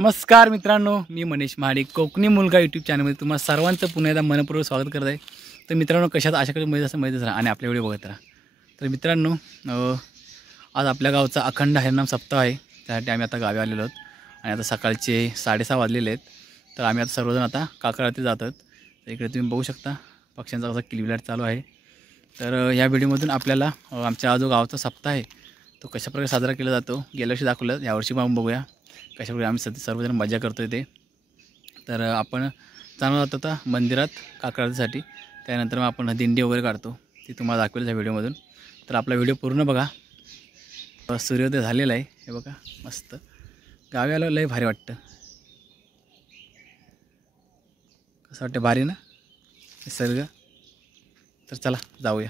नमस्कार मित्रांनो, मी मनीष महाडिक कोकणी मुलगा यूट्यूब चॅनलमध्ये तुम्हा सर्वांचं पुन्हा एकदा मनपूर्वक स्वागत करत आहे। तर मित्रांनो, कशात आशाकडे माहितीच राहा आणि आपल्या व्हिडिओ बघत राहा। तर मित्रांनो, आज आपल्या गावचा अखंड हरिनाम सप्ताह आहे, त्यासाठी आम्ही आता गावी आलेलो आहोत आणि आता सकाळचे 6:30 वाजलेले आहेत। तर आम्ही आता सर्वजण आता काकळावरती जात आहोत। तर इकडे तुम्ही बघू शकता पक्ष्यांचा कसा किलबिलाट चालू आहे। तर या व्हिडिओमधून आपल्याला आमच्या जो गावचा सप्ताह आहे तो कशाप्रकारे साजरा केला जातो गेल्या वर्षी दाखवलं, यावर्षी पण बघूया कशाप्रकारे आम्ही सर्वजण मजा करतोय ते। तर आपण जाणार आहोत आता मंदिरात काकळासाठी, त्यानंतर मग आपण दिंडी वगैरे काढतो, ती तुम्हाला दाखवेल या व्हिडिओमधून। तर आपला व्हिडिओ पूर्ण बघा। सूर्योदय झालेला आहे, हे बघा मस्त गावी आलो, लय भारी वाटतं। कसं वाटतं, भारी ना निसर्ग। तर चला जाऊया।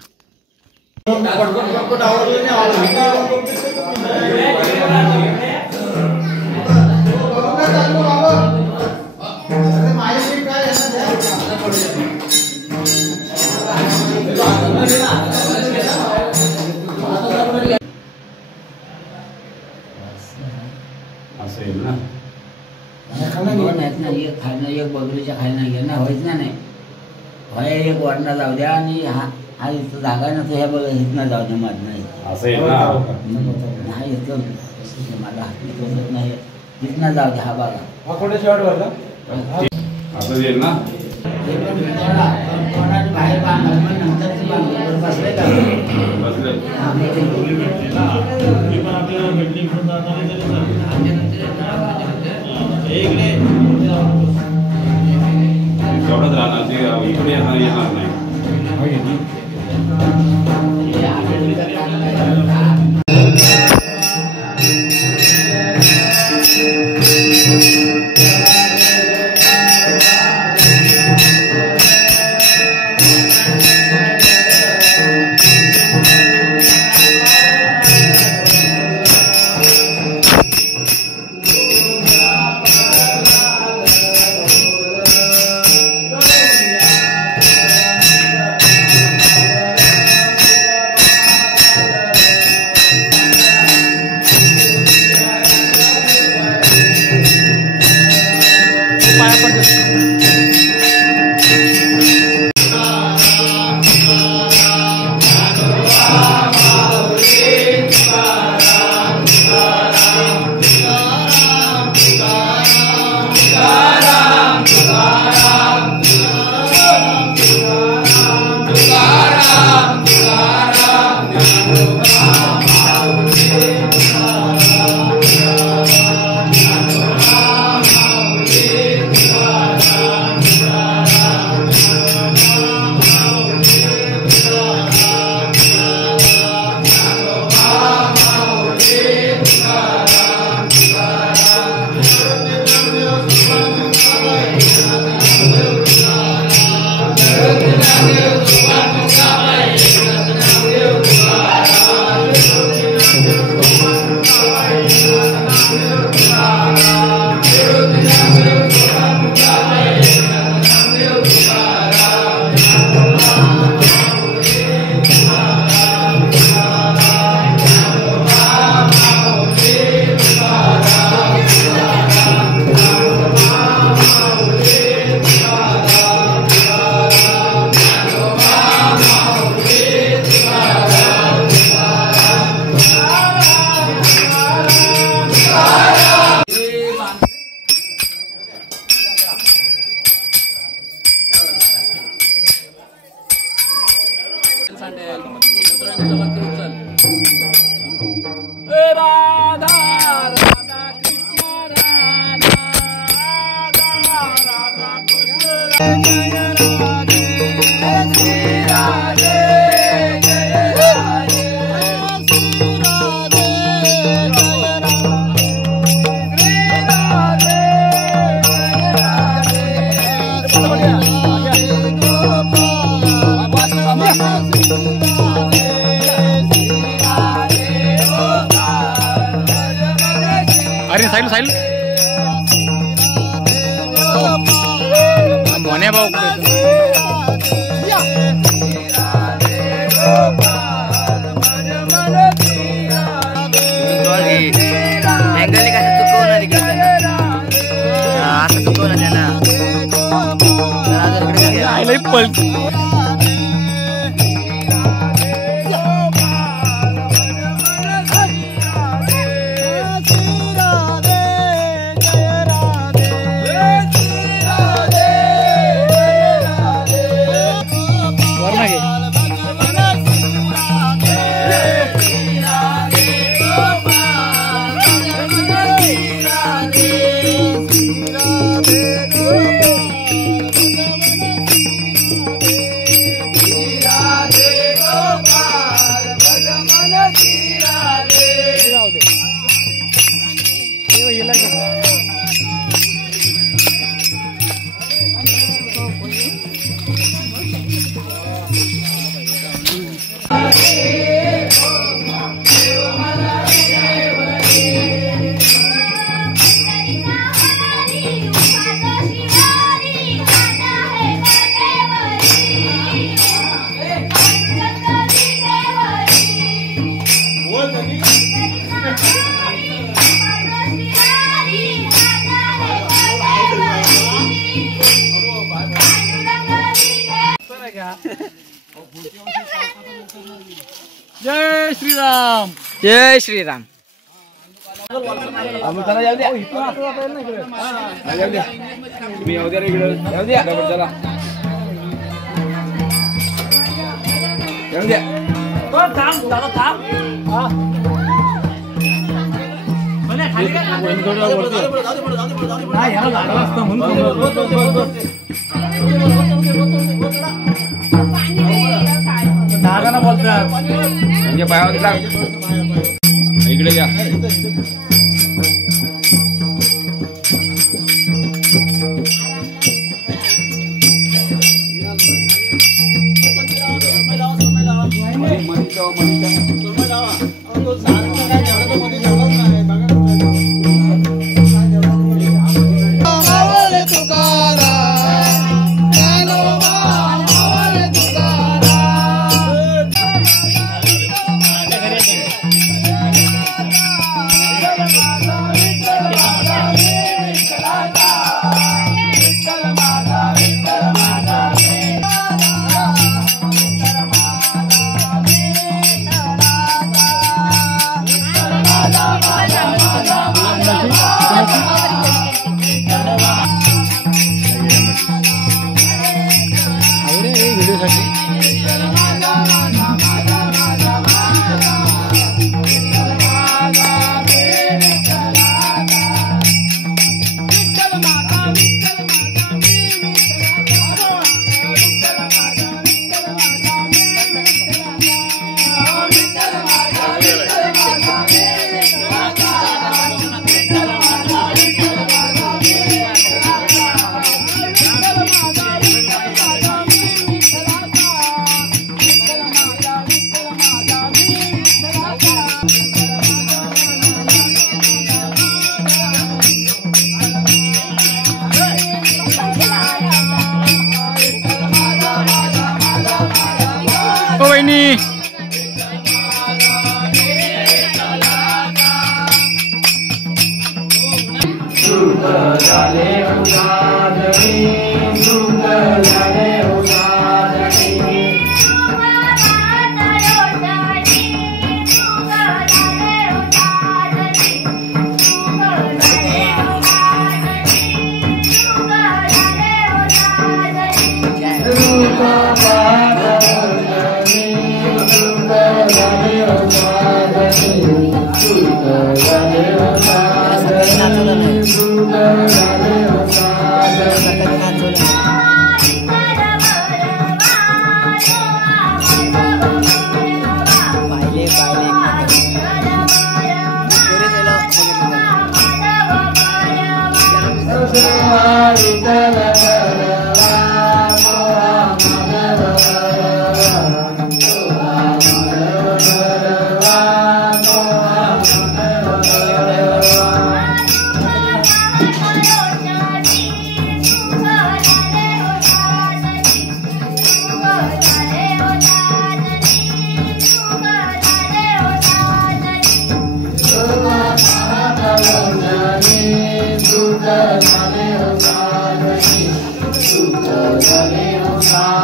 एक खायला एक बगरीच्या खायला गेलं व्हायच नाही, व्हाय एक वाटणा जाऊ द्या आणि हा इथं जागा नसतो, ह्या बघा इथनं जाऊ द्या माझ नाही नाही इथं मला हात नाही, इथनं जाऊ द्या हा बघा बाहेर नंतर बसले का तेवढंच राहणार ते इकडे येणार नाही। अरे साहिल साहिल मोन्या भाऊ एंगल का चुकवणार पल जय श्रीराम. जय श्रीराम. दादा बोलतात म्हणजे पायावर टाक इकडे घ्या. वहिनी सुख झाले हो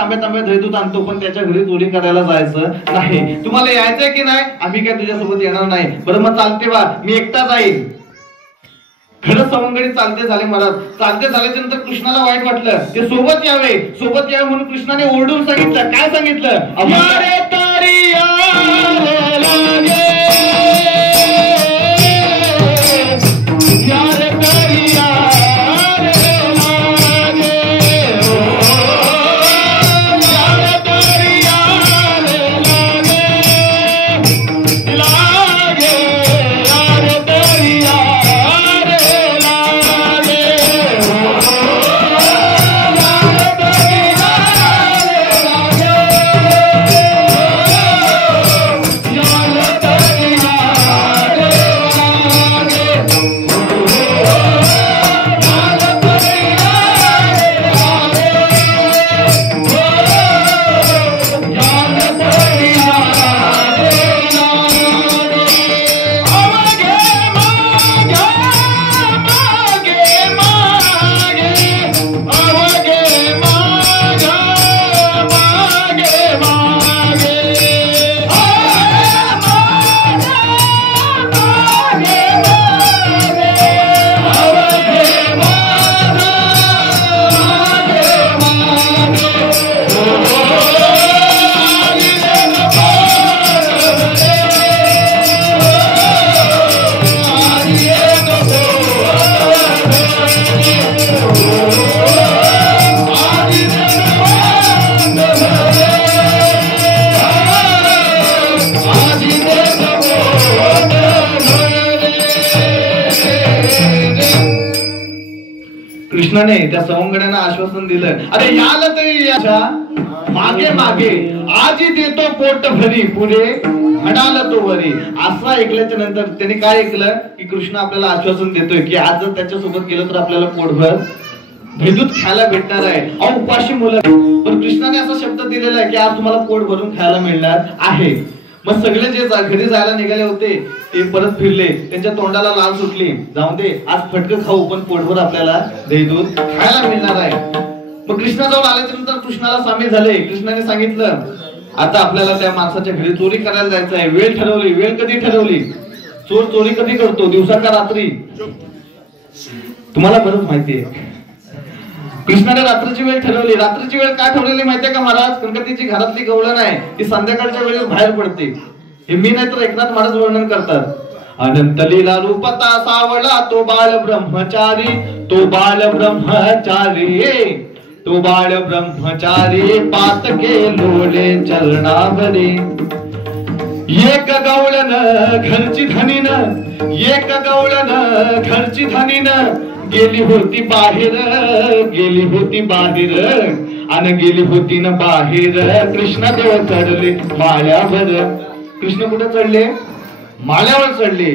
तांब्या तांब्या दही दूध आणतो, पण त्याच्या घरी चोरी करायला जायचं नाही. तुम्हाला यायचंय की नाही? आम्ही काय तुझ्यासोबत येणार नाही. बरं मग चालते बा, मी एकटा जाईल. खरंच सवंगडी चालते झाले महाराज. चालते झाल्याच्या नंतर कृष्णाला वाईट वाटलं. ते सोबत यावे म्हणून कृष्णाने ओरडून सांगितलं. काय सांगितलं? कृष्णाने त्या सवंगड्यांना आश्वासन दिलं. अरे याला तरी याच्या मागे मागे आजी देतो पोट भरी, पुढे म्हणाला तो वरी. असं ऐकल्याच्या नंतर त्याने काय ऐकलं की कृष्ण आपल्याला आश्वासन देतोय की आज जर त्याच्यासोबत गेलं तर आपल्याला पोटभर दूध खायला भेटणार आहे. उपाशी मुलं. पण कृष्णाने असा शब्द दिलेला आहे की आज तुम्हाला पोट भरून खायला मिळणार आहे. मग सगळे जे घरी जायला निघाले होते ते परत फिरले. त्यांच्या तोंडाला लाल सुटली. जाऊन दे, आज फटकं खाऊ पण पोटभर आपल्याला दही दूध खायला मिळणार आहे. मग कृष्णाजवळ आल्याच्या नंतर कृष्णाला सामील झाले. कृष्णाने सांगितलं आता आपल्याला त्या माणसाच्या घरी चोरी करायला जायचं आहे. वेळ ठरवली. वेळ कधी ठरवली? चोर चोरी कधी करतो? दिवसा का रात्री? तुम्हाला बरंच माहितीये. कृष्णाने रात्रीची वेळ ठरवली. रात्रीची वेळ काय ठरवलेली माहितीये का महाराज? कारण का तिची घरातली गवळण आहे ती संध्याकाळच्या वेळेस बाहेर पडते. हे मी नाही तर एकनाथ महाराज वर्णन करतात. अनंत लीला रूपता सावळा तो बाळ ब्रह्मचारी, तो बाळ ब्रह्मचारी, तो बाळ ब्रह्मचारी पातके लोले चरणावरी. एक गवळण घरची धनीन, एक गवळण घरची धनीन गेली होती बाहेर, गेली होती बाहेर आणि गेली होती ना बाहेर. कृष्ण देव चढले माळ्यावर. कृष्ण कुठे चढले? माळ्यावर चढले.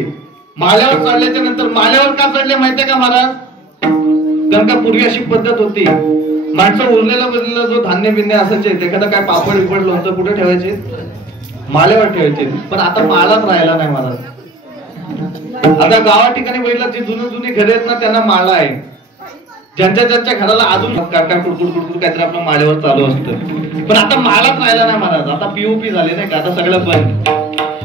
माळ्यावर चढल्याच्या नंतर माळ्यावर का चढले माहितीये का महाराज? कारण का पूर्वी अशी पद्धत होती, माणसं उरलेला बरलेला जो धान्य बिन्य असायचे, एखादा काय पापड विपड लोणचं कुठे ठेवायचे? माळ्यावर ठेवायचे. पण आता माळाच राहिला नाही महाराज. आता गावा ठिकाणी बघितलं जे जुनी घरे आहेत ना त्यांना माळा आहे. ज्यांच्या घराला अजून काका कुडकुड कुडकुड काहीतरी आपलं माळ्यावर चालू असतं. पण आता माळाच राहिला नाही महाराज. आता पीओपी झाले नाही का? आता सगळं बंद.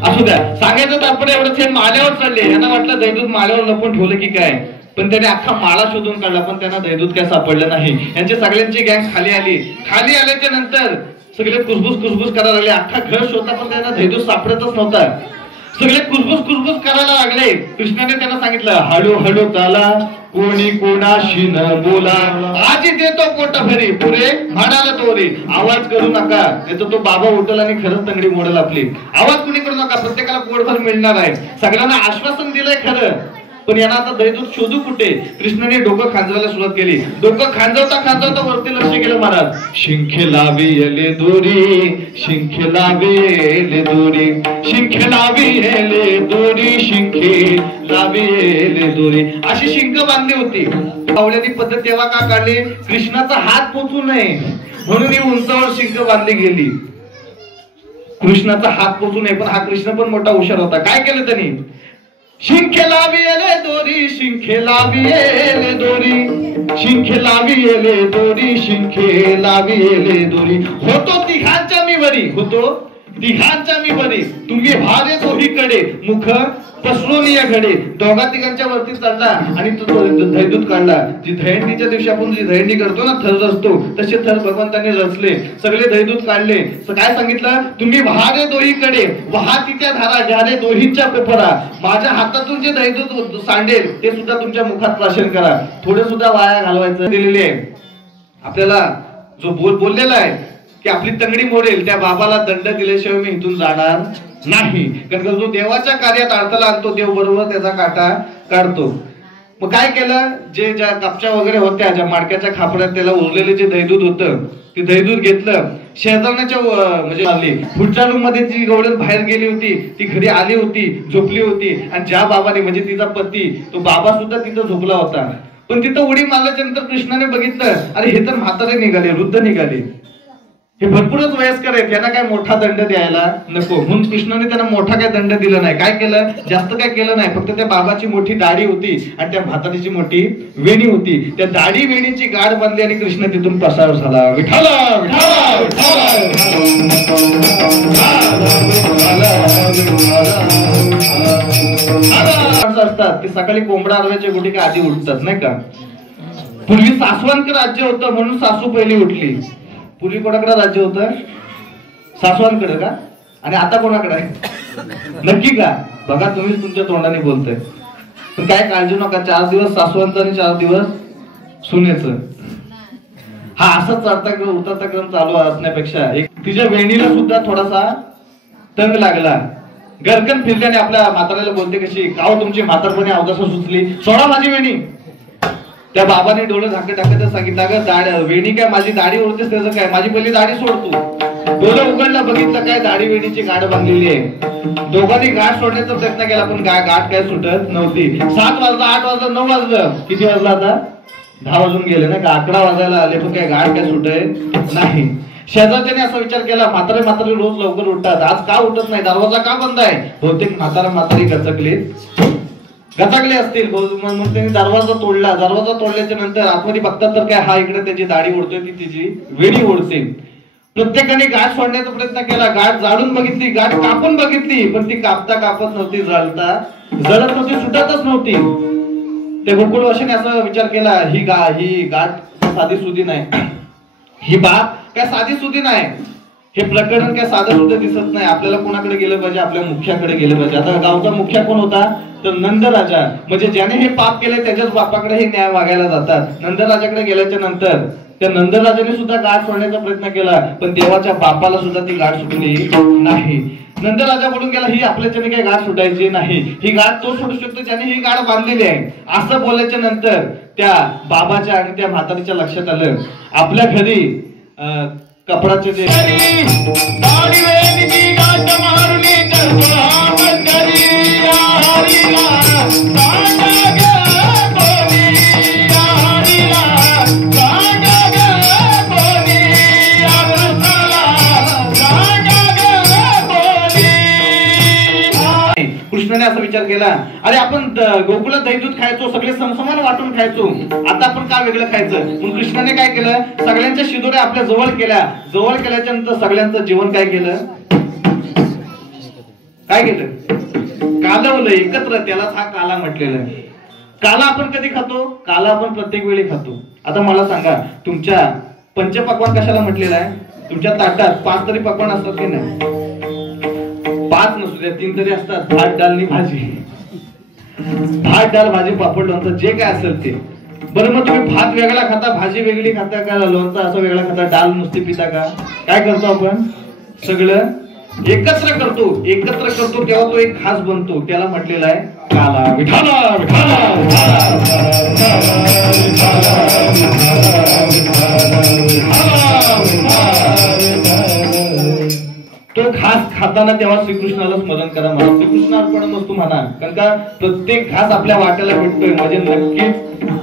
असू द्या, सांगायचं तात्पर्य एवढंच हे माळ्यावर चढले. यांना वाटलं दहीदूध माळ्यावर लपून ठेवलं की काय, पण त्याने अख्खा माळा शोधून काढला पण त्यांना दहीदूध काय सापडलं नाही. यांची सगळ्यांची गँग खाली आली. खाली आल्याच्या नंतर सगळे कुसबुस करायला लागले. अख्खा घर शोधला पण त्यांना दहीदूध सापडतच नव्हता. सगळे कुसबुस करायला लागले. कृष्णाने त्यांना सांगितलं हळूहळू चाला, कोणी कोणाशी न बोला, आजी देतो पोट भरी, पुरे म्हणाला तोरी. आवाज करू नका, नाही तो बाबा उठल आणि खरंच तंगडी मोडल आपली. आवाज कुणी करू नका, प्रत्येकाला पोटभर मिळणार आहे. सगळ्यांना आश्वासन दिलंय खरं, पण यांना आता दहीदूध शोधू कुठे? कृष्णाने डोकं खांजवायला सुरुवात केली. डोकं खांजवता वरती लक्ष केलं महाराज. शिंखे लाविले दोरी, शिंखे लाविले दोरी, शिंखे लाविले दोरी, शिंखे लाविले दोरी. अशी शिंक बांधली होती. पावल्याची पद्धत तेव्हा का काढली? कृष्णाचा हात पोचू नये म्हणून ही उंचावर शिंक बांधली गेली. कृष्णाचा हात पोचू नये. पण हा कृष्ण पण मोठा हुशार होता. काय केलं त्यांनी? शिंखे लावियले दोरी, शिंखे लावियले दोरी, शिंखे लावियले दोरी, शिंखे लावियले दोरी. होतो तिघांच्या मी बरी, होतो तिघांच्या मी बरी, तुम्ही भारे दोहीकडे, मुख पसरून या घडे. दोघा तिघांच्या वरती चढला आणि तो दहीदूत काढला. जी दहीहंडीच्या दिवशी आपण जी दहीहंडी करतो ना, थर रचतो, तसे थर भगवंतांनी रचले. सगळे दहीदूत काढले. काय सांगितलं, तुम्ही भारे दोहीकडे, वाहती त्या धारा, घ्यारे दोहींच्या पेपरा. माझ्या हातातून जे दहीदूत सांडेल ते सुद्धा तुमच्या मुखात प्राशन करा. थोडे सुद्धा वाया घालवायचं दिलेले आहे आपल्याला. जो बोललेला आहे की आपली तंगडी मोडेल, त्या बाबाला दंड दिल्याशिवाय मी इथून जाणार नाही. कारण जो देवाच्या कार्यात अडथळा आणतो, देव बरोबर त्याचा काटा काढतो. मग काय केलं, जे ज्या कापच्या वगैरे होत्या, ज्या माडक्याच्या खापड्यात त्याला उरलेले जे दहीदूत होतं, ते दहीदूत घेतलं. शेजारण्याच्या म्हणजे आली पुढच्या रूम मध्ये जी गवळण बाहेर गेली होती, ती घरी आली होती, झोपली होती. आणि ज्या बाबाने म्हणजे तिचा पती, तो बाबा सुद्धा तिथं झोपला होता. पण तिथं उडी मारल्याच्या नंतर कृष्णाने बघितलं, अरे हे तर म्हातारे निघाले, वृद्ध निघाले, हे भरपूरच वयस्कर आहेत, त्यांना काय मोठा दंड द्यायला नको. म्हणून कृष्णाने त्यांना मोठा काय दंड दिला नाही. काय केलं, जास्त काय केलं नाही. फक्त त्या बाबाची मोठी दाढी होती आणि त्या म्हातारीची मोठी वेणी होती. त्या दाढी वेणीची गाठ बांधली आणि कृष्ण तिथून पसार झाला. विठाला विठाला असतात ते सकाळी कोंबडा आरव्याच्या गुटी का आधी उठतात नाही का. पूर्वी सासवांकडे राज्य होतं म्हणून सासू पहिली उठली. पूर्वी कोणाकडे राज्य होतं, सासवांकडे का, आणि आता कोणाकडे आहे, नक्की का. बघा तुम्हीच तुमच्या तोंडाने बोलताय. पण काय काळजी नका, 4 दिवस सासवांचं आणि 4 दिवस सुनेचं. हा असाच चढता क्रम उतरता क्रम चालू असण्यापेक्षा एक तिच्या वेणीला सुद्धा थोडासा तंग लागला. गरकन फिरल्याने आपल्या म्हाताऱ्याला बोलते कशी, काव तुमची म्हातारपणी अवकाश सुचली, सोडा माझी वेणी. त्या बाबाने डोळे झाकत टाकत सांगितलं, अगं वेणी काय, माझी दाढी ओढतेस त्याचं काय, माझी पहिली दाढी सोडतो. डोळे उघडला, बघितलं काय दाढी वेणीची गाठ बांधलेली आहे. दोघांनी गाठ सोडण्याचा प्रयत्न केला पण गाठ काय सुटत नव्हती. 7 वाजला, 8 वाजलं, 9 वाजलं, किती वाजलं आता, 10 वाजून गेले ना का, 11 वाजायला आले पण काय गाठ काय सुटत नाही. शेजारच्याने असा विचार केला, म्हातारे रोज लवकर उठतात, आज का उठत नाही, दरवाजा का बंद आहे. बहुतेक म्हातारी गचकले असतील म्हणून त्यांनी दरवाजा तोडला. दरवाजा तोडल्याच्या नंतर आतमध्ये बघतात तर काय, हा इकडे त्याची दाढी ओढतोय, ती तिची वेणी ओढते. प्रत्येकाने गाठ सोडण्याचा प्रयत्न केला. गाठ जाळून बघितली, गाठ कापून बघितली, पण ती कापत नव्हती, जळत नव्हती, सुटतच नव्हती. ते गोकुळवासीने असा विचार केला, ही गाठ साधी सुधी नाही, ही बाप काय साधी सुधी नाही, हे प्रकरण काय साधं सुद्धा दिसत नाही. आपल्याला कोणाकडे गेलं पाहिजे, आपल्या मुख्याकडे गेलं पाहिजे. आता गावचा मुख्या कोण होता, तर नंदराजा. म्हणजे ज्याने हे पाप केले त्याच्याच बापाकडे हे न्याय मागायला जातात. नंदराजाकडे गेल्याच्या नंतर त्या नंदराजाने सुद्धा गाठ सोडण्याचा प्रयत्न केला, पण देवाच्या बापाला सुद्धा ती गाठ सुटली नाही. नंदराजा बोलून गेला, ही आपल्याच्याने काही गाठ सुटायची नाही, ही गाठ तो सोडू शकतो ज्याने ही गाठ बांधलेली आहे. असं बोलल्याच्या नंतर त्या बाबाच्या आणि त्या म्हातारीच्या लक्षात आलं, आपल्या घरी कपडाचे जे कृष्णाने असा विचार केला, अरे आपण गोकुळात दहीदूध खायचो, सगळे समसमान वाटून खायचो, आता आपण का वेगळं खायचं. म्हणून कृष्णाने काय केलं, सगळ्यांच्या शिदोऱ्या आपल्या जवळ केल्याच्या नंतर सगळ्यांचं जीवन काय केलं, कालवलं एकत्र. त्यालाच हा काला म्हटलेला आहे. काला आपण कधी खातो, काला आपण प्रत्येक वेळी खातो. आता मला सांगा, तुमच्या पंचपक्वान कशाला म्हटलेलं आहे. तुमच्या ताटात 5 तरी पक्वान असतात की नाही, 5 नसू द्या 3 तरी असतात. भात डाळ आणि भाजी, भात डाळ भाजी पापड लोणचं जे काय असेल ते. बरं मग तुम्ही भात वेगळा खाता, भाजी वेगळी खाता का, लोणचं असं वेगळा खाता, डाळ नुसती पिता का, काय करतो आपण, सगळं एकत्र करतो तेव्हा तो एक घास बनतो. त्याला म्हटलेला आहे काला. विठाला विठाला तो घास खाताना तेव्हा श्रीकृष्णाला स्मरण करा म्हणा. श्रीकृष्ण अर्पण वस्तू म्हणा, कारण का प्रत्येक घास आपल्या वाट्याला भेटतोय म्हणजे नक्कीच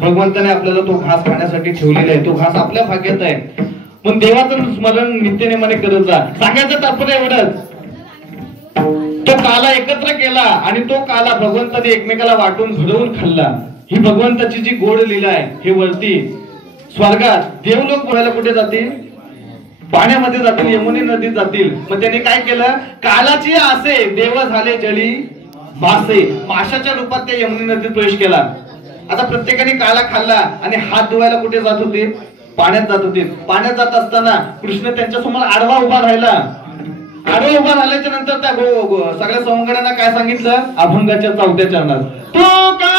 भगवंताने आपल्याला तो घास खाण्यासाठी ठेवलेला आहे. तो घास आपल्या भाग्यात आहे. पण देवाचं स्मरण नित्यनेमाने करत जा. सांगायचं तात्पर्य एवढंच, तो काला एकत्र केला आणि तो काला भगवंताने एकमेकाला वाटून घडवून खाल्ला. ही भगवंताची जी गोड लीला आहे. हे वरती स्वर्गात देवलोक बोलायला कुठे जातील? पाण्यामध्ये जातील, यमुनी नदीत जातील. मग त्यांनी काय केलं? कालाची आसे देव झाले जळी मासे, माशाच्या रूपात त्या यमुनी नदीत प्रवेश केला. आता प्रत्येकाने काला खाल्ला आणि हात धुवायला कुठे जात होते? पाण्यात जात होते. पाण्यात जात असताना कृष्ण त्यांच्या समोर आडवा उभा राहिला. आडवा उभा राहिल्याच्या नंतर त्या सगळ्या सवंगड्यांना काय सांगितलं? अभंगाच्या 4थ्या चरणात तो का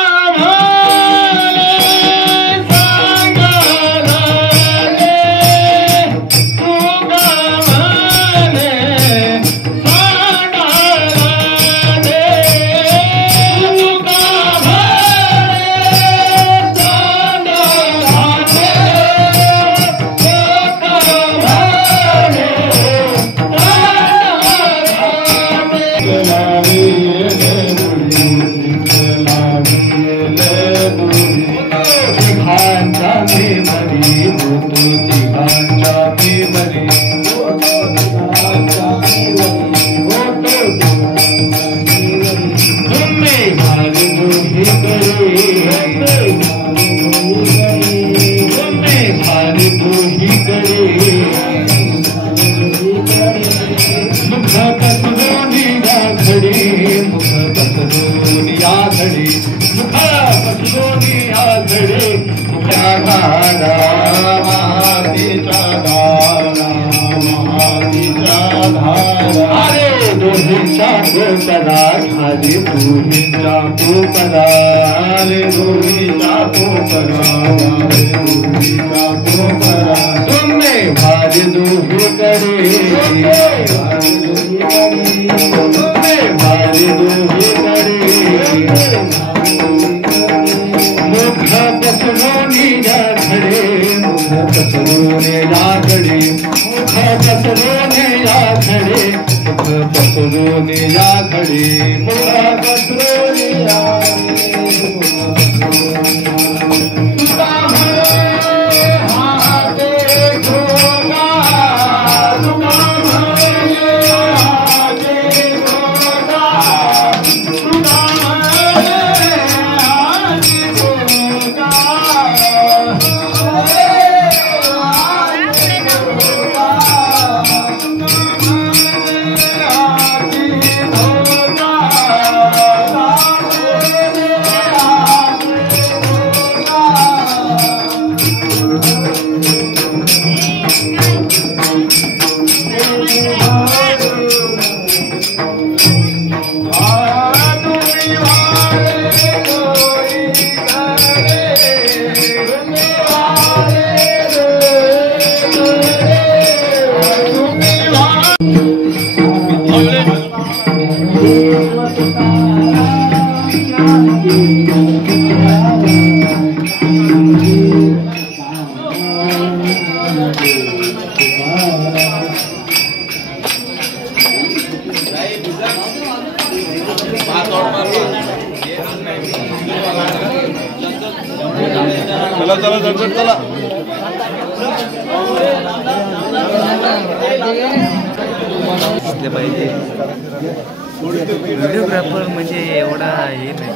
व्हिडिओग्राफर म्हणजे एवढा हे नाही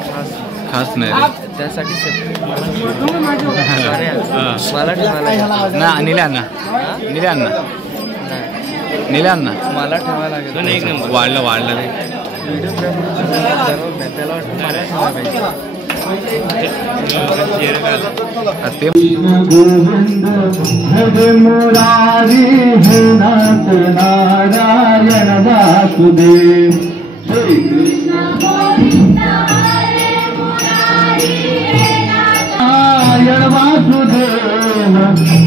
खास नाही त्यासाठी मला ठेवायला निल्या अण्णा मला ठेवायला लागेल. एक नंबर वाढलं रे व्हिडिओग्राफर त्याला वाटतं मला ठेवायला ते मुरारी हे नाथ नारायण वासुदेव श्री कृष्ण नारायण वासुदेव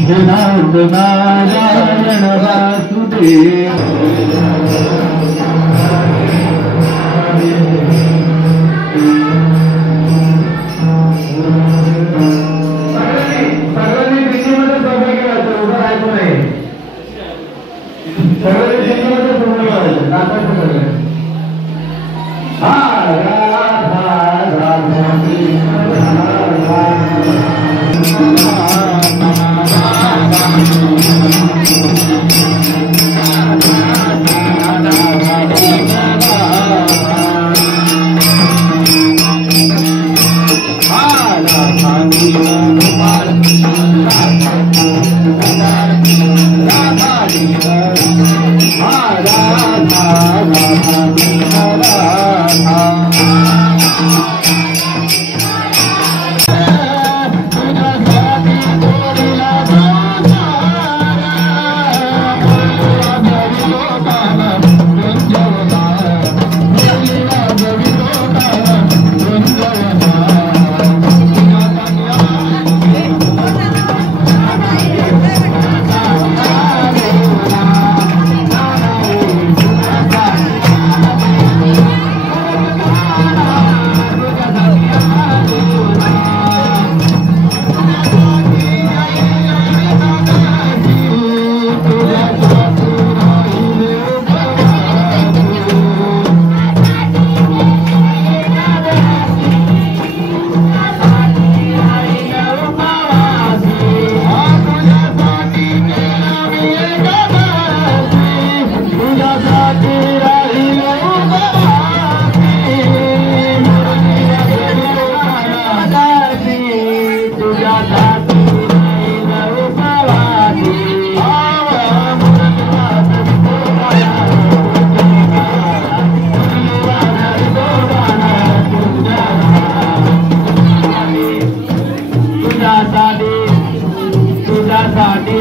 हे नाथ नारायण वासुदेव तुझ्यासाठी